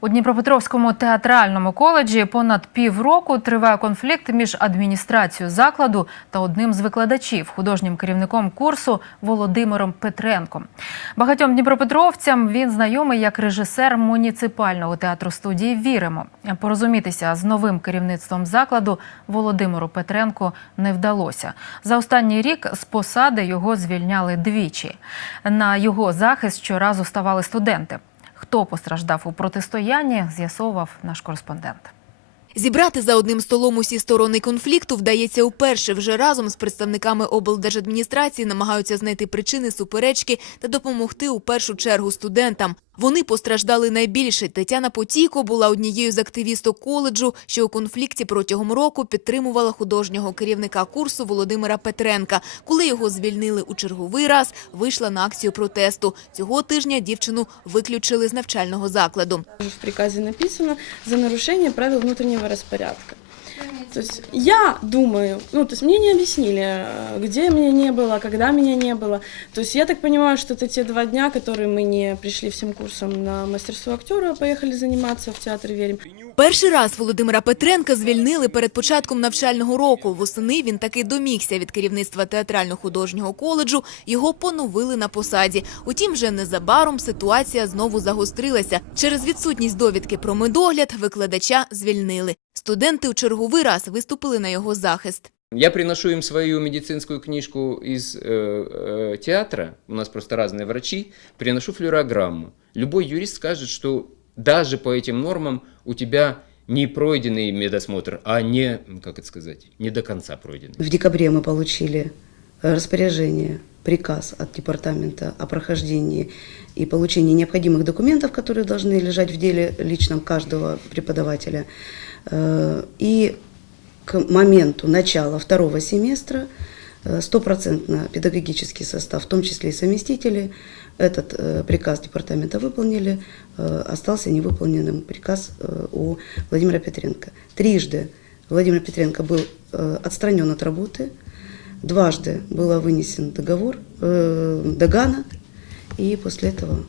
У Дніпропетровському театральному коледжі понад півроку триває конфлікт між адміністрацією закладу та одним з викладачів, художнім керівником курсу Володимиром Петренком. Багатьом дніпропетровцям він знайомий як режисер муніципального театру студії Віримо. Порозумітися з новим керівництвом закладу Володимиру Петренку не вдалося. За останній рік з посади його звільняли двічі. На його захист щоразу ставали студенти. Хто постраждав у протистоянні, з'ясовував наш кореспондент. Зібрати за одним столом усі сторони конфлікту вдається уперше. Вже разом з представниками облдержадміністрації намагаються знайти причини суперечки та допомогти у першу чергу студентам. Вони постраждали найбільше. Тетяна Потійко була однією з активісток коледжу, що у конфлікті протягом року підтримувала художнього керівника курсу Володимира Петренка. Коли його звільнили у черговий раз, вийшла на акцію протесту. Цього тижня дівчину виключили з навчального закладу. В приказе написано за нарушение правил внутреннего распорядка. То есть я думаю, ну, то есть мне не объяснили, э, где меня не было, когда меня не было. То есть я так понимаю, что это те два дня, которые мы не пришли всем курсом на мастерство актера, а поехали заниматься в театр «Верим». Перший раз Володимира Петренка звільнили перед початком навчального року. Восени він таки домігся від керівництва театрально-художнього коледжу. Його поновили на посаді. Утім, вже незабаром ситуація знову загострилася. Через відсутність довідки про медогляд викладача звільнили. Студенти у черговий раз виступили на його захист. Я приношу им свою медицинскую книжку из э, э, театра, у нас просто разные врачи, приношу флюорограмму. Любой юрист скажет, что даже по этим нормам у тебя не пройденный медосмотр, а не, как это сказать, не до конца пройденный. В декабре мы получили э, распоряжение, приказ от департамента о прохождении и получении необходимых документов, которые должны лежать в деле личном каждого преподавателя. Э, И к моменту начала второго семестра стопроцентно педагогический состав, в том числе и заместители, этот э, приказ департамента выполнили, э, остался невыполненным приказ э, у Владимира Петренко. Трижды Владимир Петренко был э, отстранен от работы, дважды был вынесен договор, э, догана, и после этого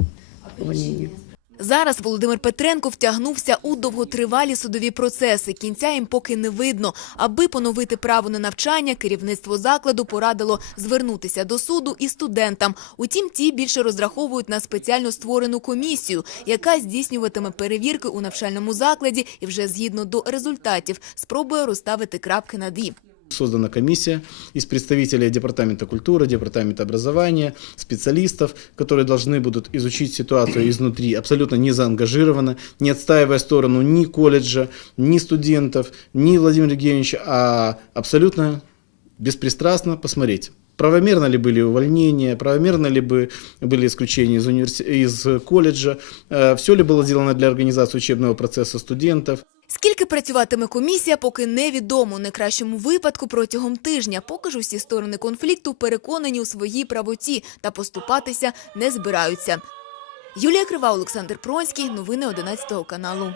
увольнение. Зараз Володимир Петренко втягнувся у довготривалі судові процеси. Кінця їм поки не видно. Аби поновити право на навчання, керівництво закладу порадило звернутися до суду і студентам. Утім, ті більше розраховують на спеціально створену комісію, яка здійснюватиме перевірки у навчальному закладі і вже згідно до результатів спробує розставити крапки над «і». Создана комиссия из представителей Департамента культуры, Департамента образования, специалистов, которые должны будут изучить ситуацию изнутри, абсолютно не заангажированно, не отстаивая сторону ни колледжа, ни студентов, ни Владимира Евгеньевича, а абсолютно беспристрастно посмотреть. Правомерно ли были увольнения, правомерно ли бы были исключения из, универси... из колледжа, все ли было сделано для организации учебного процесса студентов. Скільки працюватиме комісія, поки невідомо. У найкращому випадку протягом тижня, поки ж усі сторони конфлікту переконані у своїй правоті та поступатися не збираються. Юлія Крива, Олександр Пронський. Новини 11 каналу.